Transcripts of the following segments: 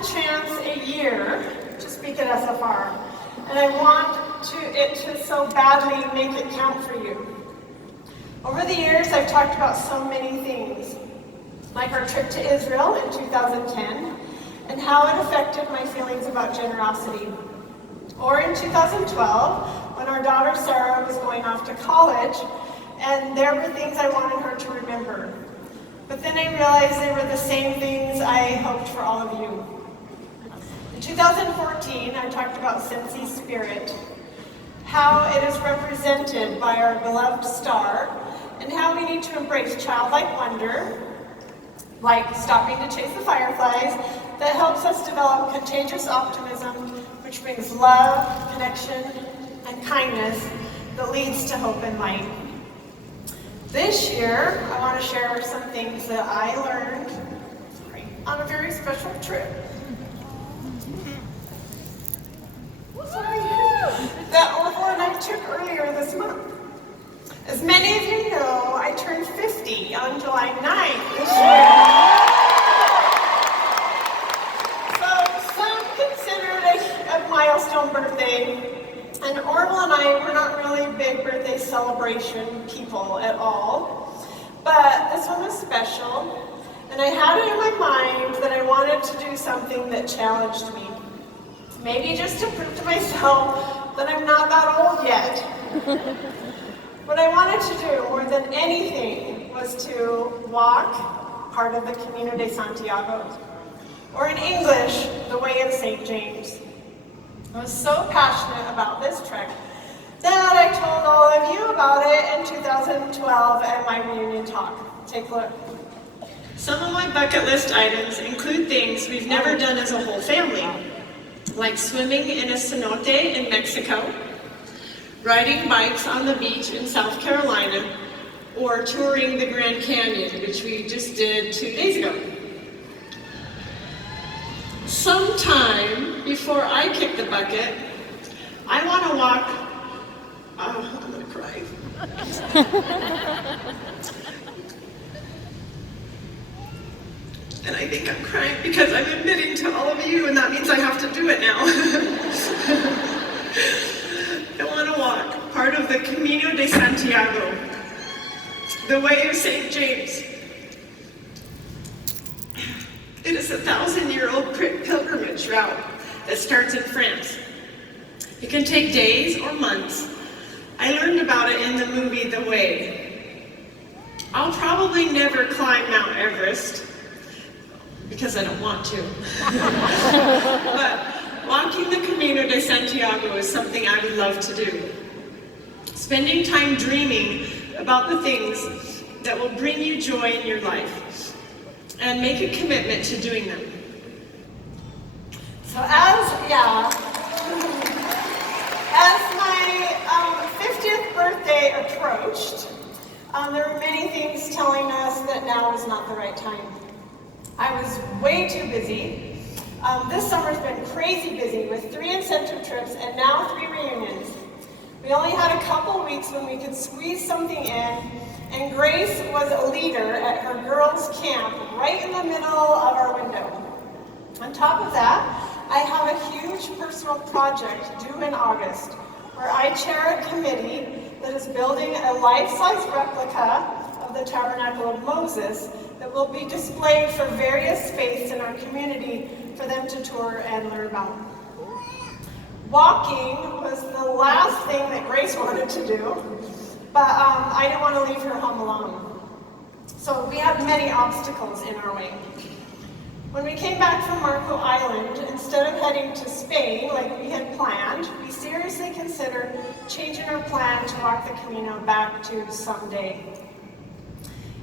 a chance a year to speak at SFR, and I want it to so badly make it count for you. Over the years, I've talked about so many things, like our trip to Israel in 2010, and how it affected my feelings about generosity. Or in 2012, when our daughter Sarah was going off to college, and there were things I wanted her to remember. But then I realized they were the same things I hoped for all of you. In 2014, I talked about Sensi's spirit, how it is represented by our beloved star, and how we need to embrace childlike wonder, like stopping to chase the fireflies, that helps us develop contagious optimism, which brings love, connection, and kindness that leads to hope and light. This year, I want to share some things that I learned on a very special trip. That Orville and I took earlier this month. As many of you know, I turned 50 on July 9th this year. So some consider it a milestone birthday, and Orville and I were not really big birthday celebration people at all. But this one was special, and I had it in my mind that I wanted to do something that challenged me. Maybe just to prove to myself that I'm not that old yet. What I wanted to do more than anything was to walk part of the Camino de Santiago, or in English, the Way of St. James. I was so passionate about this trek that I told all of you about it in 2012 at my reunion talk. Take a look. Some of my bucket list items include things we've never done as a whole family, like swimming in a cenote in Mexico, riding bikes on the beach in South Carolina, or touring the Grand Canyon, which we just did 2 days ago. Sometime before I kick the bucket, I want to walk, oh, I'm going to cry. And I think I'm crying because I'm admitting to all of you, and that means I have to do it now. I want to walk part of the Camino de Santiago, the Way of St. James. It is a 1,000-year-old pilgrimage route that starts in France. It can take days or months. I learned about it in the movie The Way. I'll probably never climb Mount Everest, because I don't want to. But walking the Camino de Santiago is something I would love to do. Spending time dreaming about the things that will bring you joy in your life, and make a commitment to doing them. So as my 50th birthday approached, there were many things telling us that now is not the right time. I was way too busy. This summer's been crazy busy with 3 incentive trips and now 3 reunions. We only had a couple weeks when we could squeeze something in, and Grace was a leader at her girls' camp right in the middle of our window. On top of that, I have a huge personal project due in August, where I chair a committee that is building a life-size replica of the Tabernacle of Moses that will be displayed for various faiths in our community for them to tour and learn about. Walking was the last thing that Grace wanted to do, but I didn't want to leave her home alone. So we had many obstacles in our way. When we came back from Marco Island, instead of heading to Spain like we had planned, we seriously considered changing our plan to walk the Camino back to someday.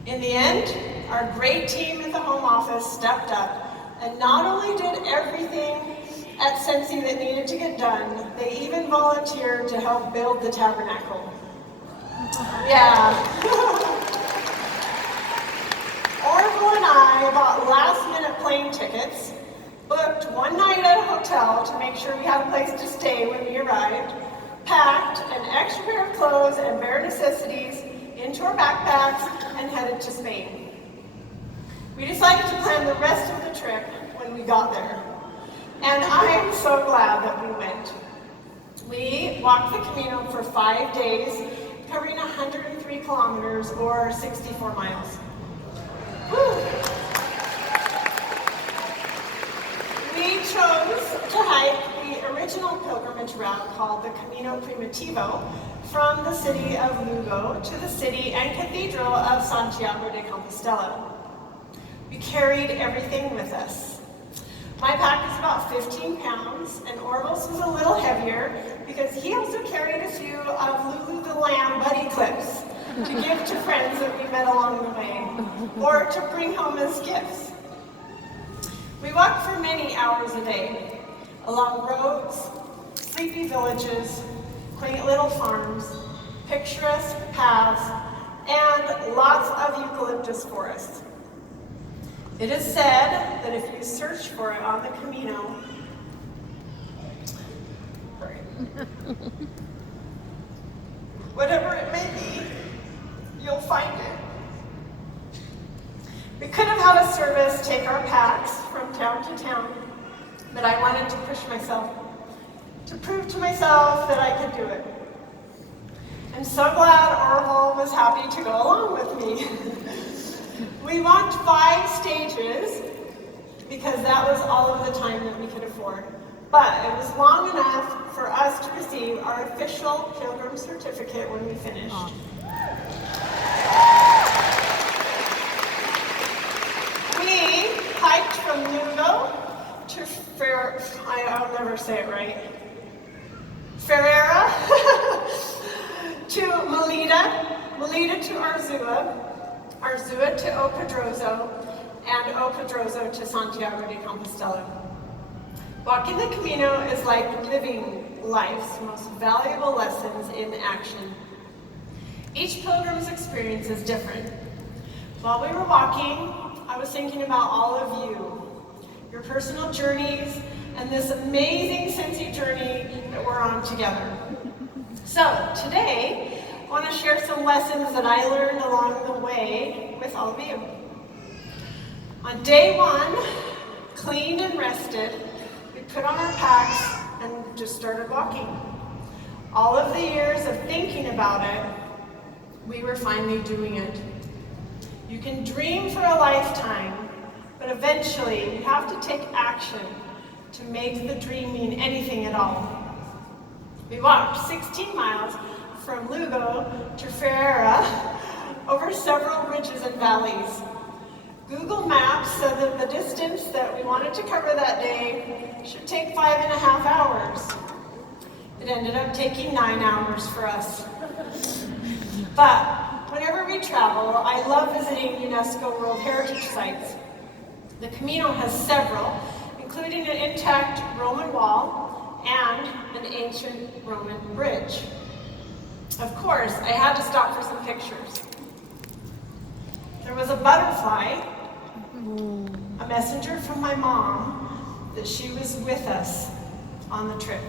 In the end, our great team at the home office stepped up and not only did everything at Sensi that needed to get done, they even volunteered to help build the tabernacle. Yeah. Orville and I bought last-minute plane tickets, booked one night at a hotel to make sure we had a place to stay when we arrived, packed an extra pair of clothes and bare necessities into our backpacks, and headed to Spain. We decided to plan the rest of the trip when we got there. And I am so glad that we went. We walked the Camino for 5 days, covering 103 kilometers or 64 miles. Woo. We chose to hike the original pilgrimage route called the Camino Primitivo from the city of Lugo to the city and cathedral of Santiago de Compostela. We carried everything with us. My pack is about 15 pounds, and Orville's was a little heavier because he also carried a few of Lulu the Lamb buddy clips to give to friends that we met along the way, or to bring home as gifts. We walked for many hours a day, along roads, sleepy villages, quaint little farms, picturesque paths, and lots of eucalyptus forests. It is said that if you search for it on the Camino, whatever it may be, you'll find it. We could have had a service take our packs from town to town, but I wanted to push myself, to prove to myself that I could do it. I'm so glad Orville was happy to go along with me. We walked 5 stages because that was all of the time that we could afford. But it was long enough for us to receive our official pilgrim certificate when we finished. We hiked from Lugo to I'll never say it right. Ferreira to Melita to Arzua, Arzua to O Pedroso, and O Pedroso to Santiago de Compostela. Walking the Camino is like living life's most valuable lessons in action. Each pilgrim's experience is different. While we were walking, I was thinking about all of you, your personal journeys, and this amazing Cincy journey that we're on together. So today, I want to share some lessons that I learned along the way with all of you. On day 1, cleaned and rested, we put on our packs and just started walking. All of the years of thinking about it, we were finally doing it. You can dream for a lifetime, but eventually you have to take action to make the dream mean anything at all. We walked 16 miles from Lugo to Ferreira over several ridges and valleys. Google Maps said that the distance that we wanted to cover that day should take 5.5 hours. It ended up taking 9 hours for us. But whenever we travel, I love visiting UNESCO World Heritage Sites. The Camino has several, including an intact Roman wall and an ancient Roman bridge. Of course, I had to stop for some pictures. There was a butterfly, a messenger from my mom, that she was with us on the trip.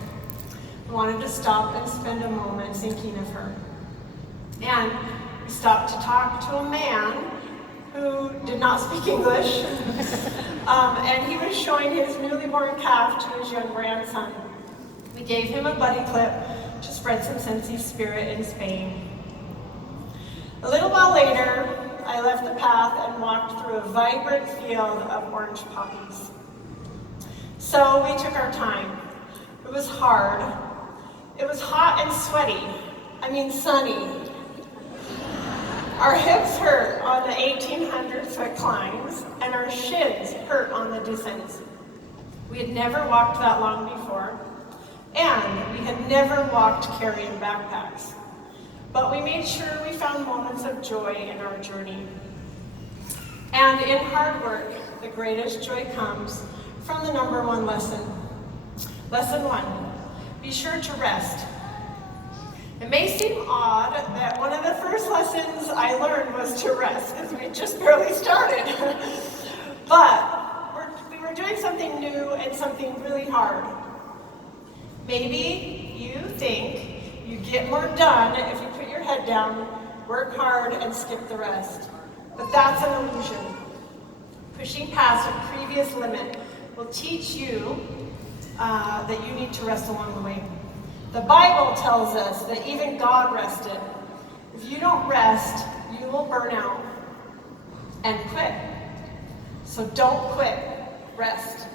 I wanted to stop and spend a moment thinking of her. And we stopped to talk to a man who did not speak English, and he was showing his newly born calf to his young grandson. We gave him a buddy clip to spread some Cincy spirit in Spain. A little while later, I left the path and walked through a vibrant field of orange poppies. So we took our time. It was hard. It was hot and sweaty. I mean sunny. Our hips hurt on the 1,800-foot climbs, and our shins hurt on the descents. We had never walked that long before, and we had never walked carrying backpacks. But we made sure we found moments of joy in our journey. And in hard work, the greatest joy comes from the number 1 lesson. Lesson 1, be sure to rest. It may seem odd that one of the first lessons I learned was to rest, because we just barely started. But we were doing something new and something really hard. Maybe you think you get more done if you put your head down, work hard, and skip the rest. But that's an illusion. Pushing past a previous limit will teach you that you need to rest along the way. The Bible tells us that even God rested. If you don't rest, you will burn out and quit. So don't quit, rest.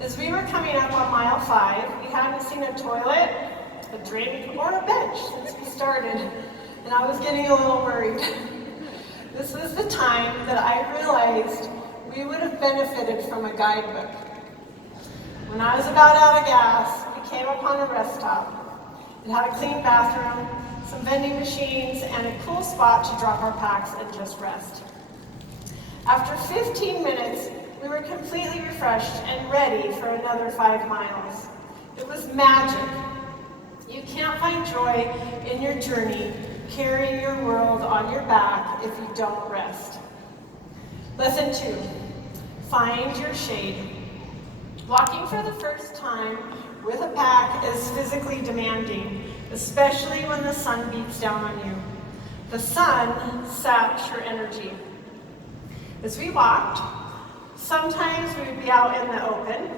As we were coming up on mile 5, we hadn't seen a toilet, a drink, or a bench since we started, and I was getting a little worried. This was the time that I realized we would have benefited from a guidebook. When I was about out of gas, we came upon a rest stop. It had a clean bathroom, some vending machines, and a cool spot to drop our packs and just rest. After 15 minutes, we were completely refreshed and ready for another 5 miles. It was magic. You can't find joy in your journey carrying your world on your back if you don't rest. Lesson 2, find your shade. Walking for the first time with a pack is physically demanding, especially when the sun beats down on you. The sun saps your energy. As we walked, sometimes we would be out in the open,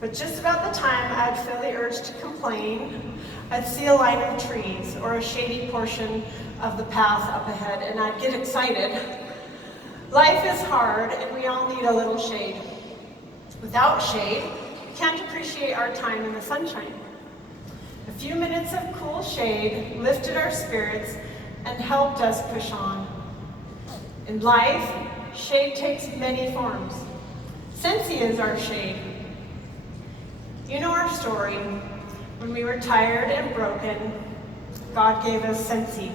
but just about the time I'd feel the urge to complain, I'd see a line of trees or a shady portion of the path up ahead, and I'd get excited. Life is hard, and we all need a little shade. Without shade, we can't appreciate our time in the sunshine. A few minutes of cool shade lifted our spirits and helped us push on. In life, shade takes many forms. Scentsy is our shade. You know our story. When we were tired and broken, God gave us Scentsy.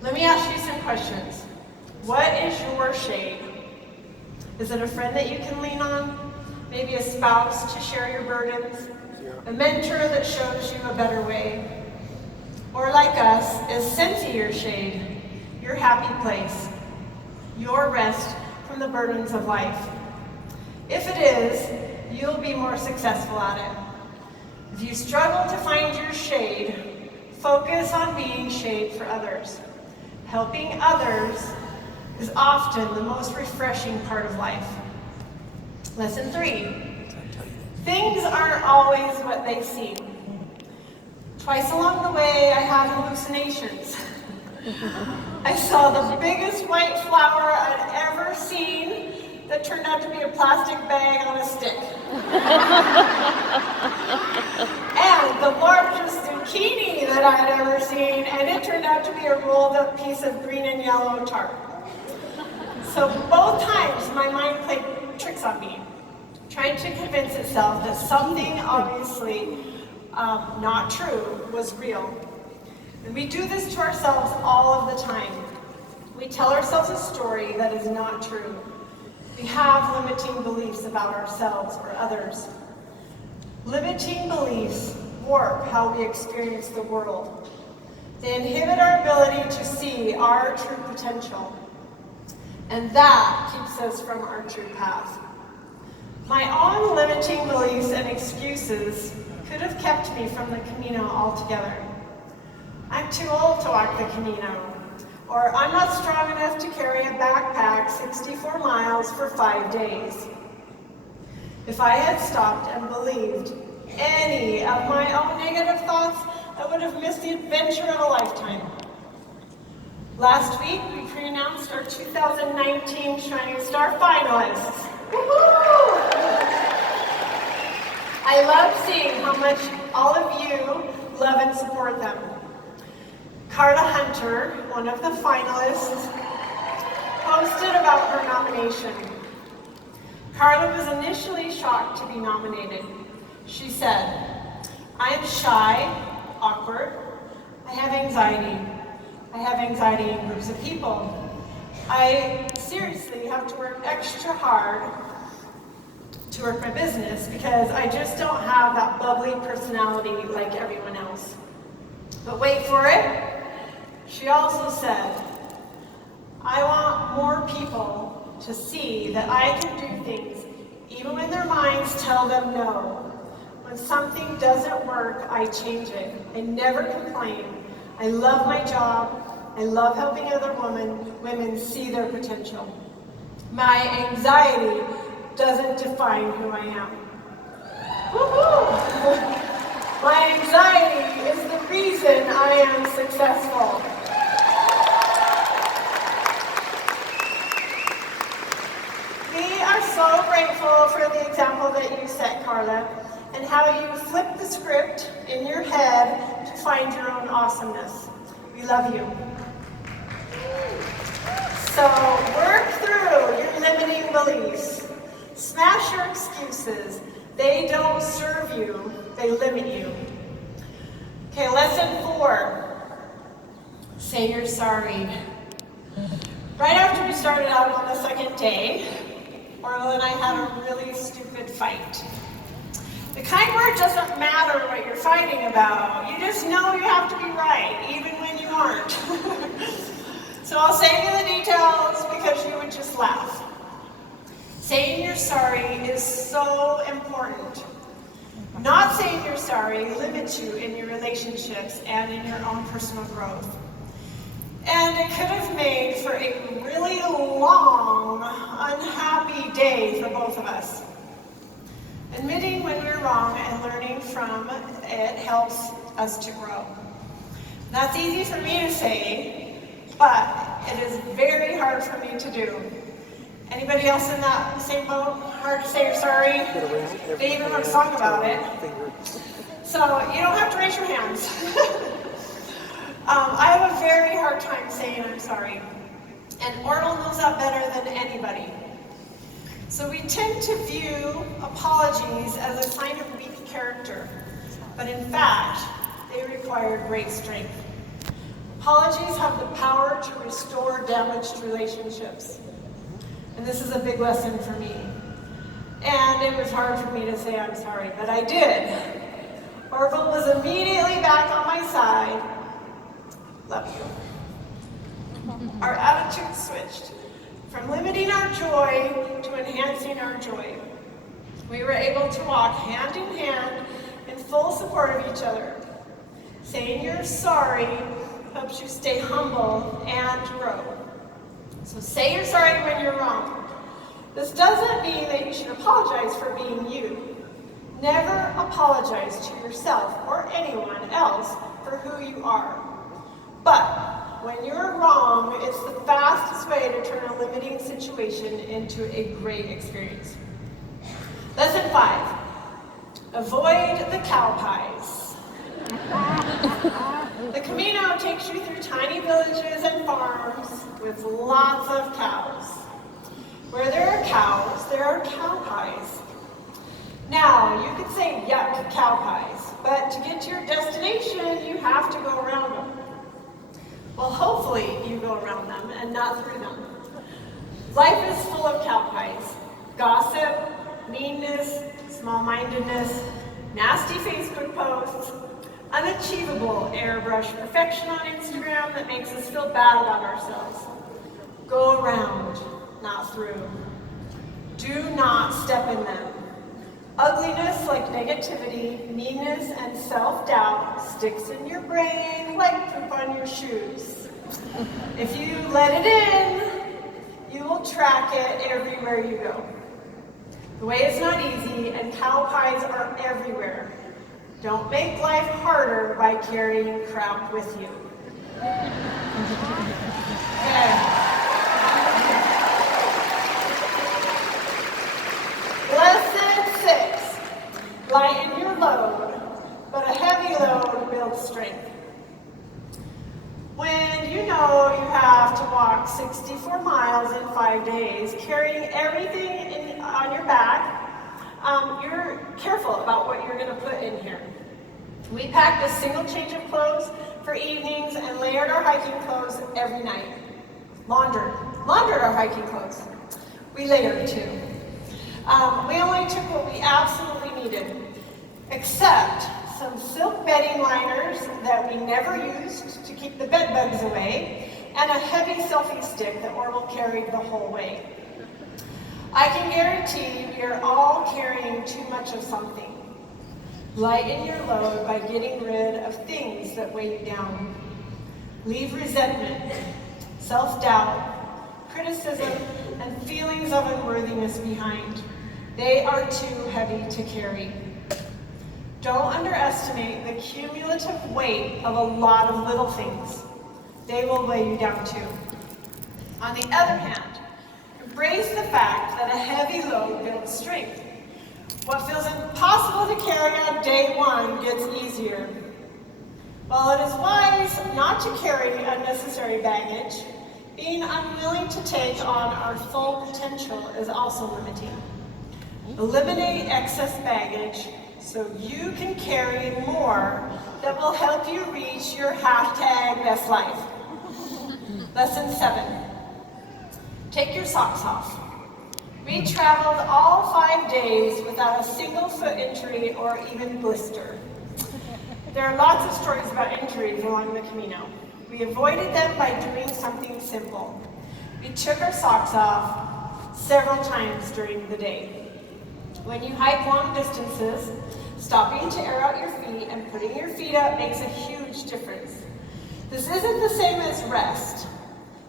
Let me ask you some questions. What is your shade? Is it a friend that you can lean on? Maybe a spouse to share your burdens? A mentor that shows you a better way? Or like us, is Scentsy your shade, your happy place, your rest from the burdens of life? If it is, you'll be more successful at it. If you struggle to find your shade, focus on being shade for others. Helping others is often the most refreshing part of life. Lesson 3, things aren't always what they seem. Twice along the way, I had hallucinations. I saw the biggest white flower I'd ever seen that turned out to be a plastic bag on a stick. And the largest zucchini that I had ever seen, and it turned out to be a rolled up piece of green and yellow tart. So both times my mind played tricks on me, trying to convince itself that something obviously not true was real. And we do this to ourselves all of the time. We tell ourselves a story that is not true. We have limiting beliefs about ourselves or others. Limiting beliefs warp how we experience the world. They inhibit our ability to see our true potential. And that keeps us from our true path. My own limiting beliefs and excuses could have kept me from the Camino altogether. I'm too old to walk the Camino. Or I'm not strong enough to carry a backpack 64 miles for 5 days. If I had stopped and believed any of my own negative thoughts, I would have missed the adventure of a lifetime. Last week, we pre-announced our 2019 Shining Star finalists. Woo-hoo! I love seeing how much all of you love and support them. Carla Hunter, one of the finalists, posted about her nomination. Carla was initially shocked to be nominated. She said, "I am shy, awkward, I have anxiety. I have anxiety in groups of people. I seriously have to work extra hard to work my business because I just don't have that bubbly personality like everyone else." But wait for it. She also said, "I want more people to see that I can do things even when their minds tell them no. When something doesn't work, I change it. I never complain. I love my job. I love helping other women see their potential. My anxiety doesn't define who I am. Woohoo! My anxiety is the reason I am successful. We are so grateful for the example that you set, Carla, and how you flip the script in your head to find your own awesomeness. We love you. So work through your limiting beliefs. Smash your excuses. They don't serve you, they limit you. Okay, lesson 4. Say you're sorry. Right after we started out on the second day, Orla and I had a really stupid fight. The kind where it doesn't matter what you're fighting about. You just know you have to be right, even when you aren't. So I'll save you the details because you would just laugh. Saying you're sorry is so important. Not saying you're sorry limits you in your relationships and in your own personal growth. And it could have made for a really long, unhappy day for both of us. Admitting when we're wrong and learning from it helps us to grow. That's easy for me to say, but it is very hard for me to do. Anybody else in that same boat? Hard to say you're sorry? They even wrote a song about it. So you don't have to raise your hands. I have a very hard time saying I'm sorry. And Orla knows that better than anybody. So we tend to view apologies as a sign of weak character. But in fact, they require great strength. Apologies have the power to restore damaged relationships. And this is a big lesson for me. And it was hard for me to say I'm sorry, but I did. Orville was immediately back on my side. Love you. Our attitude switched from limiting our joy to enhancing our joy. We were able to walk hand in hand in full support of each other. Saying you're sorry helps you stay humble and grow. So say you're sorry when you're wrong. This doesn't mean that you should apologize for being you. Never apologize to yourself or anyone else for who you are. But when you're wrong, it's the fastest way to turn a limiting situation into a great experience. Lesson 5. Avoid the cow pies. The Camino takes you through tiny villages and farms with lots of cows. Where there are cows, there are cow pies. Now, you could say yuck cow pies, but to get to your destination, you have to go around them. Well, hopefully you go around them and not through them. Life is full of cow pies. Gossip, meanness, small-mindedness, nasty Facebook posts, unachievable airbrush perfection on Instagram that makes us feel bad about ourselves. Go around, not through. Do not step in them. Ugliness like negativity, meanness, and self-doubt sticks in your brain like poop on your shoes. If you let it in, you will track it everywhere you go. The way is not easy, and cow pies are everywhere. Don't make life harder by carrying crap with you. Okay. Lesson 6. Lighten your load, but a heavy load builds strength. When you know you have to walk 64 miles in 5 days, carrying everything on your back, you're careful about what you're going to put in here. We packed a single change of clothes for evenings and layered our hiking clothes every night. Laundered our hiking clothes. We layered too. We only took what we absolutely needed, except some silk bedding liners that we never used to keep the bed bugs away, and a heavy selfie stick that Orville carried the whole way. I can guarantee we are all carrying too much of something. Lighten your load by getting rid of things that weigh you down. Leave resentment, self-doubt, criticism, and feelings of unworthiness behind. They are too heavy to carry. Don't underestimate the cumulative weight of a lot of little things. They will weigh you down too. On the other hand, embrace the fact that a heavy load builds strength. What feels impossible to carry on day one gets easier. While it is wise not to carry unnecessary baggage, being unwilling to take on our full potential is also limiting. Eliminate excess baggage so you can carry more that will help you reach your #best life. Lesson 7. Take your socks off. We traveled all 5 days without a single foot injury or even blister. There are lots of stories about injuries along the Camino. We avoided them by doing something simple. We took our socks off several times during the day. When you hike long distances, stopping to air out your feet and putting your feet up makes a huge difference. This isn't the same as rest.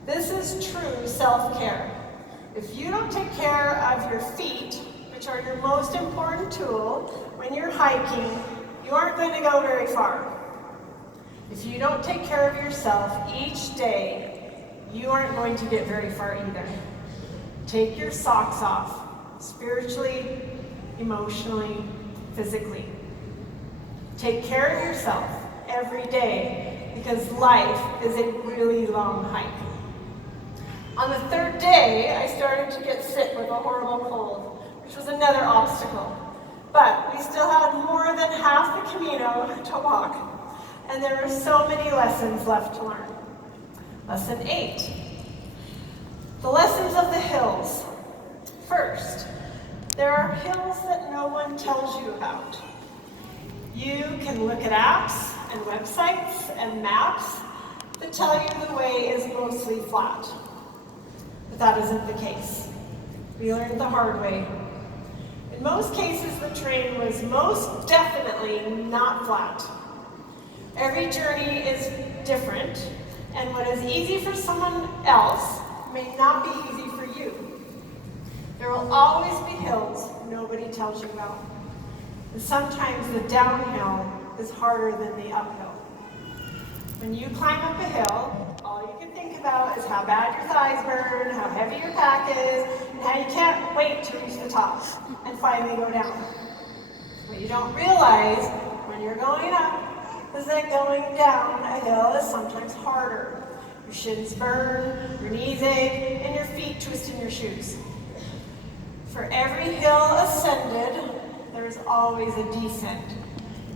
This is true self-care. If you don't take care of your feet, which are your most important tool when you're hiking, you aren't going to go very far. If you don't take care of yourself each day, you aren't going to get very far either. Take your socks off, spiritually, emotionally, physically. Take care of yourself every day because life is a really long hike. On the 3rd day, I started to get sick with a horrible cold, which was another obstacle. But we still had more than half the Camino to walk, and there were so many lessons left to learn. Lesson 8. The lessons of the hills. First, there are hills that no one tells you about. You can look at apps and websites and maps that tell you the way is mostly flat. But that isn't the case. We learned the hard way. In most cases, the terrain was most definitely not flat. Every journey is different, and what is easy for someone else may not be easy for you. There will always be hills nobody tells you about. And sometimes the downhill is harder than the uphill. When you climb up a hill, all you can think about is how bad your thighs burn, how heavy your pack is, and how you can't wait to reach the top and finally go down. What you don't realize when you're going up is that going down a hill is sometimes harder. Your shins burn, your knees ache, and your feet twist in your shoes. For every hill ascended, there's always a descent.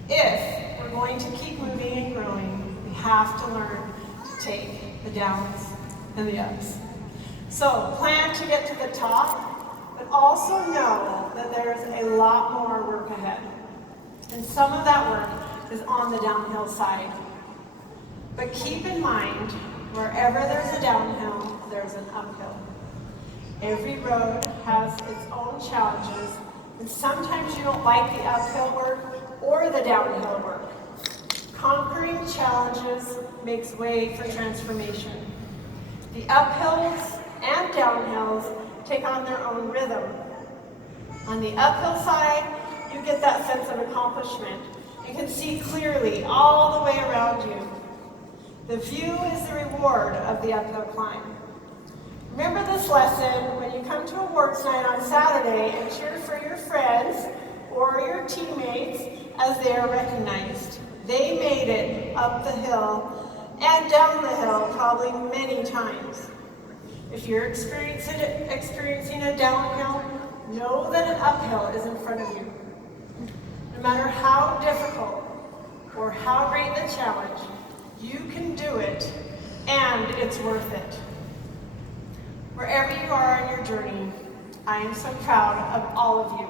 If we're going to keep moving and growing, we have to learn to take the downs and the ups. So plan to get to the top, but also know that there's a lot more work ahead. And some of that work is on the downhill side. But keep in mind, wherever there's a downhill, there's an uphill. Every road has its own challenges, and sometimes you don't like the uphill work or the downhill work. Conquering challenges makes way for transformation. The uphills and downhills take on their own rhythm. On the uphill side, you get that sense of accomplishment. You can see clearly all the way around you. The view is the reward of the uphill climb. Remember this lesson when you come to awards night on Saturday and cheer for your friends or your teammates as they are recognized. They made it up the hill and down the hill probably many times. If you're experiencing a downhill, know that an uphill is in front of you. No matter how difficult or how great the challenge, you can do it and it's worth it. Wherever you are on your journey, I am so proud of all of you.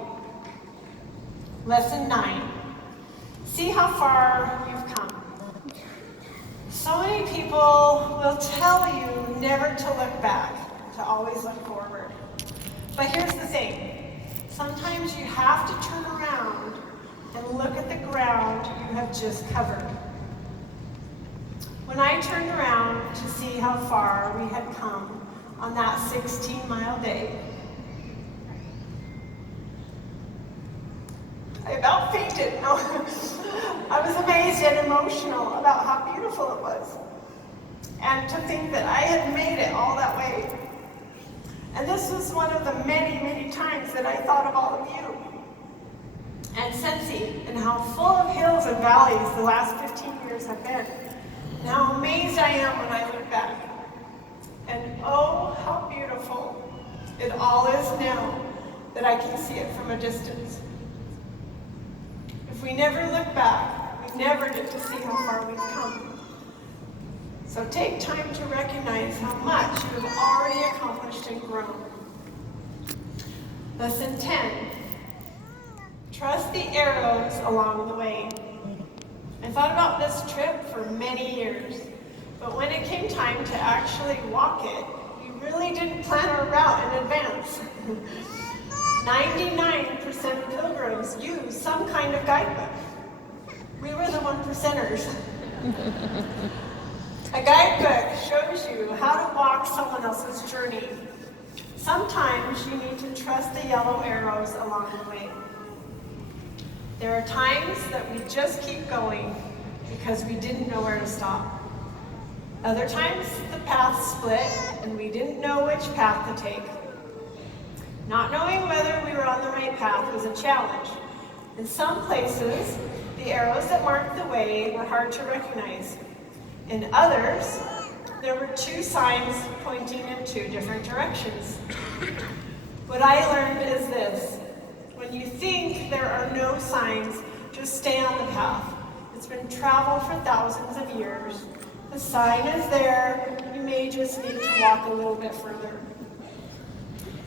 Lesson 9. See how far you've come. So many people will tell you never to look back, to always look forward. But here's the thing. Sometimes you have to turn around and look at the ground you have just covered. When I turned around to see how far we had come on that 16-mile day, I about fainted. No, I was amazed and emotional about how beautiful it was. And to think that I had made it all that way. And this was one of the many, many times that I thought of all of you. And Sensi, and how full of hills and valleys the last 15 years have been. And how amazed I am when I look back. And oh, how beautiful it all is now that I can see it from a distance. If we never look back, we never get to see how far we've come. So take time to recognize how much you have already accomplished and grown. Lesson 10. Trust the arrows along the way. I thought about this trip for many years, but when it came time to actually walk it, we really didn't plan our route in advance. 99% of pilgrims use some kind of guidebook. We were the 1%ers. A guidebook shows you how to walk someone else's journey. Sometimes you need to trust the yellow arrows along the way. There are times that we just keep going because we didn't know where to stop. Other times the path split and we didn't know which path to take. Not knowing whether we were on the right path was a challenge. In some places, the arrows that marked the way were hard to recognize. In others, there were two signs pointing in two different directions. What I learned is this: when you think there are no signs, just stay on the path. It's been traveled for thousands of years. The sign is there, you may just need to walk a little bit further.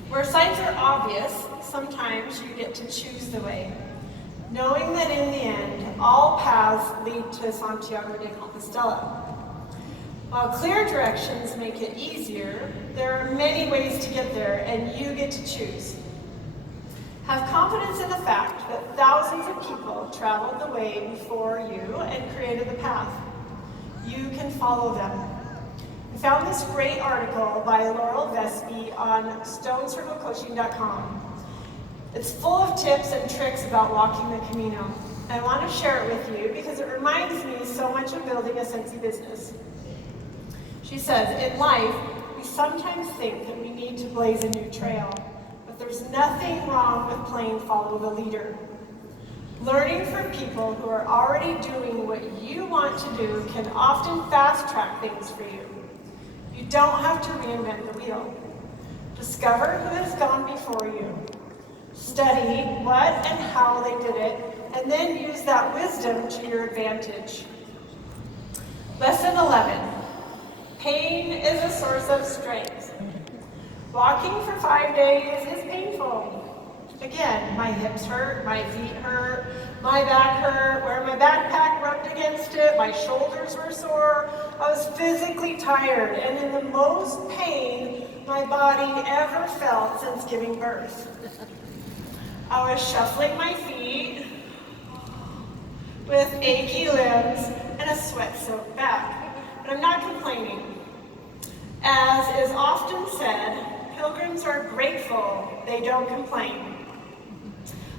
Where signs are obvious, sometimes you get to choose the way, knowing that in the end, all paths lead to Santiago de Compostela. While clear directions make it easier, there are many ways to get there, and you get to choose. Have confidence in the fact that thousands of people traveled the way before you and created the path. You can follow them. I found this great article by Laurel Vespi on StoneCircleCoaching.com. It's full of tips and tricks about walking the Camino. I want to share it with you because it reminds me so much of building a Sensi business. She says, in life, we sometimes think that we need to blaze a new trail, but there's nothing wrong with playing follow the leader. Learning from people who are already doing what you want to do can often fast-track things for you. You don't have to reinvent the wheel. Discover who has gone before you. Study what and how they did it, and then use that wisdom to your advantage. Lesson 11. Pain is a source of strength. Walking for 5 days is painful. Again, my hips hurt, my feet hurt, my back hurt, where my backpack rubbed against it, my shoulders were sore. I was physically tired and in the most pain my body ever felt since giving birth. I was shuffling my feet with achy limbs and a sweat-soaked back, but I'm not complaining. As is often said, pilgrims are grateful, they don't complain.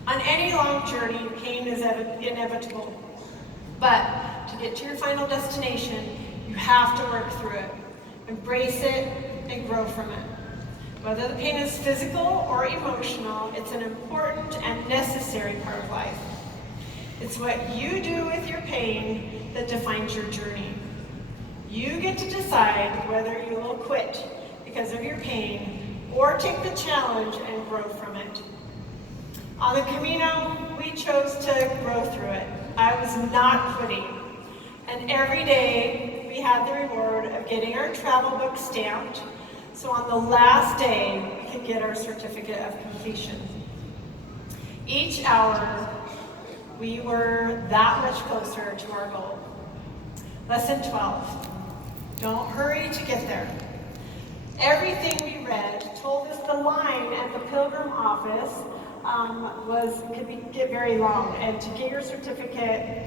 On any long journey, pain is inevitable. But to get to your final destination, you have to work through it. Embrace it and grow from it. Whether the pain is physical or emotional, it's an important and necessary part of life. It's what you do with your pain that defines your journey. You get to decide whether you will quit because of your pain or take the challenge and grow from it. On the Camino, we chose to grow through it. I was not quitting. And every day, we had the reward of getting our travel book stamped, so on the last day, we could get our certificate of completion. Each hour, we were that much closer to our goal. Lesson 12. Don't hurry to get there. Everything we read told us the line at the pilgrim office could get very long, and to get your certificate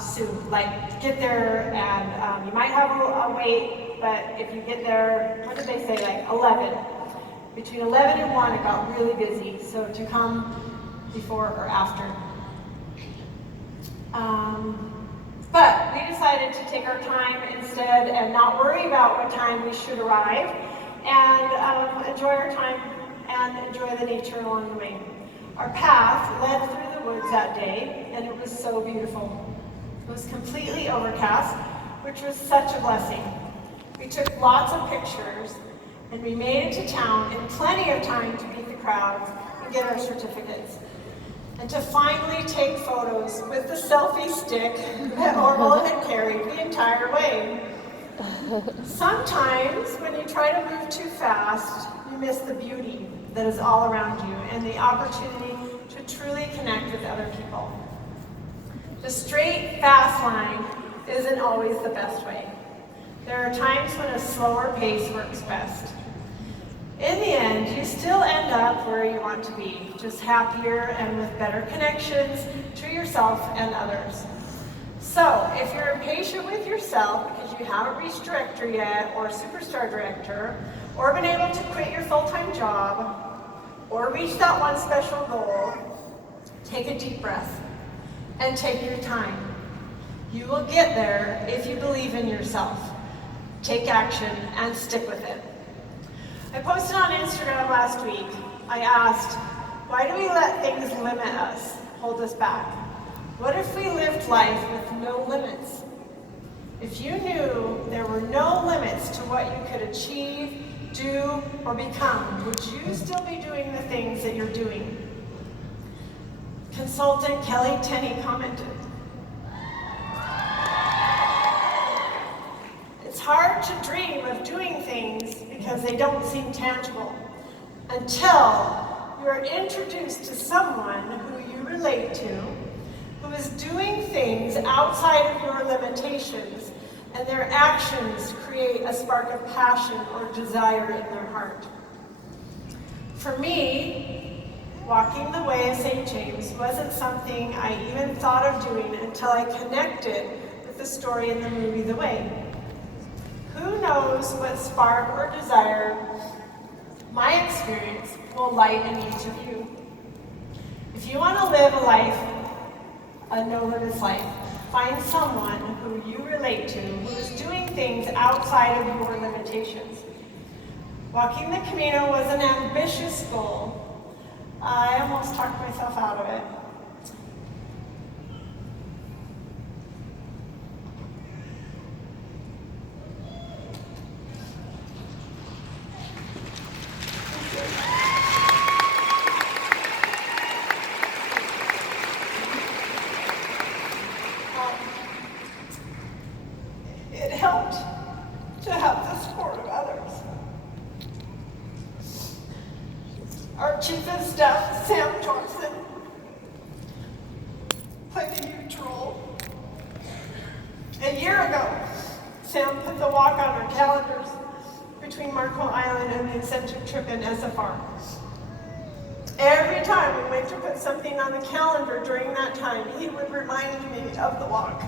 soon. Like, get there and you might have a wait, but if you get there, what did they say, like 11? Between 11 and 1 it got really busy, so to come before or after. But we decided to take our time instead and not worry about what time we should arrive and enjoy our time and enjoy the nature along the way. Our path led through the woods that day, and it was so beautiful. It was completely overcast, which was such a blessing. We took lots of pictures, and we made it to town in plenty of time to beat the crowds and get our certificates. And to finally take photos with the selfie stick that Orville had carried the entire way. Sometimes, when you try to move too fast, you miss the beauty that is all around you and the opportunity to truly connect with other people. The straight, fast line isn't always the best way. There are times when a slower pace works best. In the end, you still end up where you want to be, just happier and with better connections to yourself and others. So, if you're impatient with yourself because you haven't reached director yet, or superstar director, or been able to quit your full-time job, or reach that one special goal, take a deep breath and take your time. You will get there if you believe in yourself. Take action and stick with it. I posted on Instagram last week. I asked, why do we let things limit us, hold us back? What if we lived life with no limits? If you knew there were no limits to what you could achieve, do, or become, would you still be doing the things that you're doing? Consultant Kelly Tenney commented, "It's hard to dream of doing things because they don't seem tangible until you're introduced to someone who you relate to, who is doing things outside of your limitations, and their actions create a spark of passion or desire in their heart." For me, walking the way of St. James wasn't something I even thought of doing until I connected with the story in the movie The Way. Who knows what spark or desire my experience will light in each of you? If you want to live a life, a no-limits life, find someone who you relate to who is doing things outside of your limitations. Walking the Camino was an ambitious goal. I almost talked myself out of it. It helped to have the support of others. Our Chief of Staff, Sam Johnson, played a huge role. A year ago, Sam put the walk on our calendars between Marco Island and the incentive trip in SFR. Every time we went to put something on the calendar during that time, he would remind me of the walk.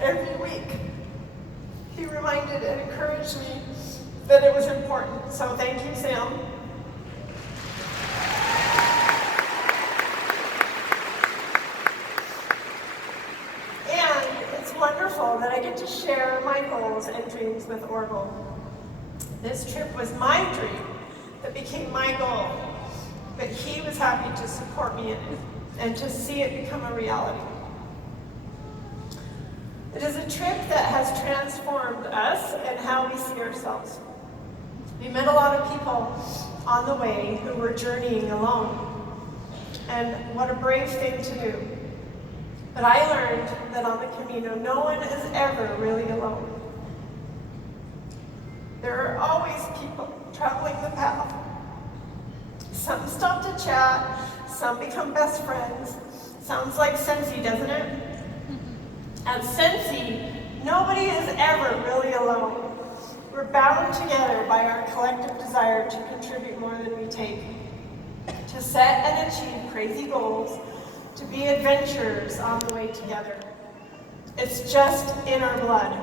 Every week, he reminded and encouraged me that it was important. So thank you, Sam. And it's wonderful that I get to share my goals and dreams with Orville. This trip was my dream that became my goal, but he was happy to support me in it and to see it become a reality. It is a trip that has transformed us and how we see ourselves. We met a lot of people on the way who were journeying alone, and what a brave thing to do. But I learned that on the Camino, no one is ever really alone. There are always people traveling the path. Some stop to chat, some become best friends. Sounds like Sensi, doesn't it? At Sensi, nobody is ever really alone. We're bound together by our collective desire to contribute more than we take, to set and achieve crazy goals, to be adventurers on the way together. It's just in our blood.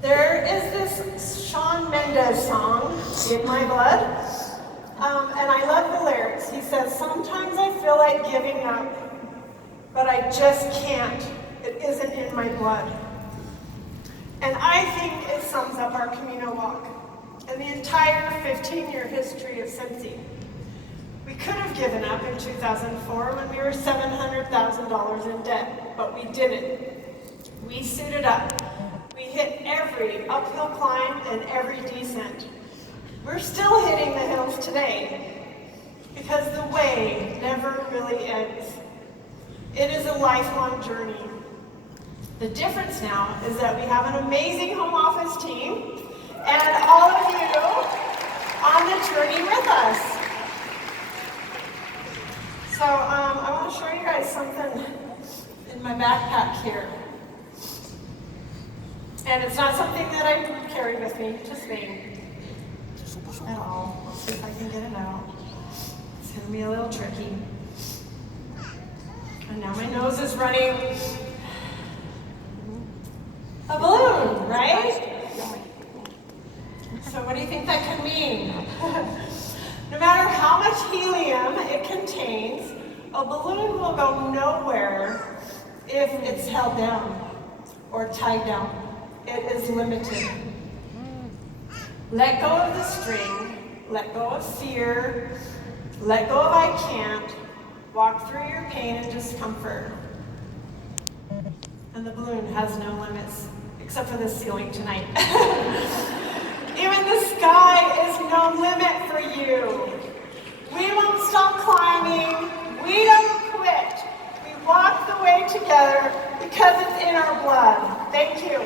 There is this Shawn Mendes song, In My Blood, and I love the lyrics. He says, "Sometimes I feel like giving up, but I just can't. It isn't in my blood. And I think it sums up our Camino walk and the entire 15-year history of Cincy. We could have given up in 2004 when we were $700,000 in debt, but we didn't. We suited up. We hit every uphill climb and every descent. We're still hitting the hills today because the way never really ends. It is a lifelong journey. The difference now is that we have an amazing home office team and all of you on the journey with us. So I want to show you guys something in my backpack here. And it's not something that I carry with me, just me, at all. Let's see if I can get it out. It's going to be a little tricky. And now my nose is running. A balloon, right? So what do you think that can mean? No matter how much helium it contains, a balloon will go nowhere if it's held down or tied down. It is limited. Let go of the string, let go of fear, let go of I can't, walk through your pain and discomfort. And the balloon has no limits, except for the ceiling tonight. Even the sky is no limit for you. We won't stop climbing. We don't quit. We walk the way together because it's in our blood. Thank you.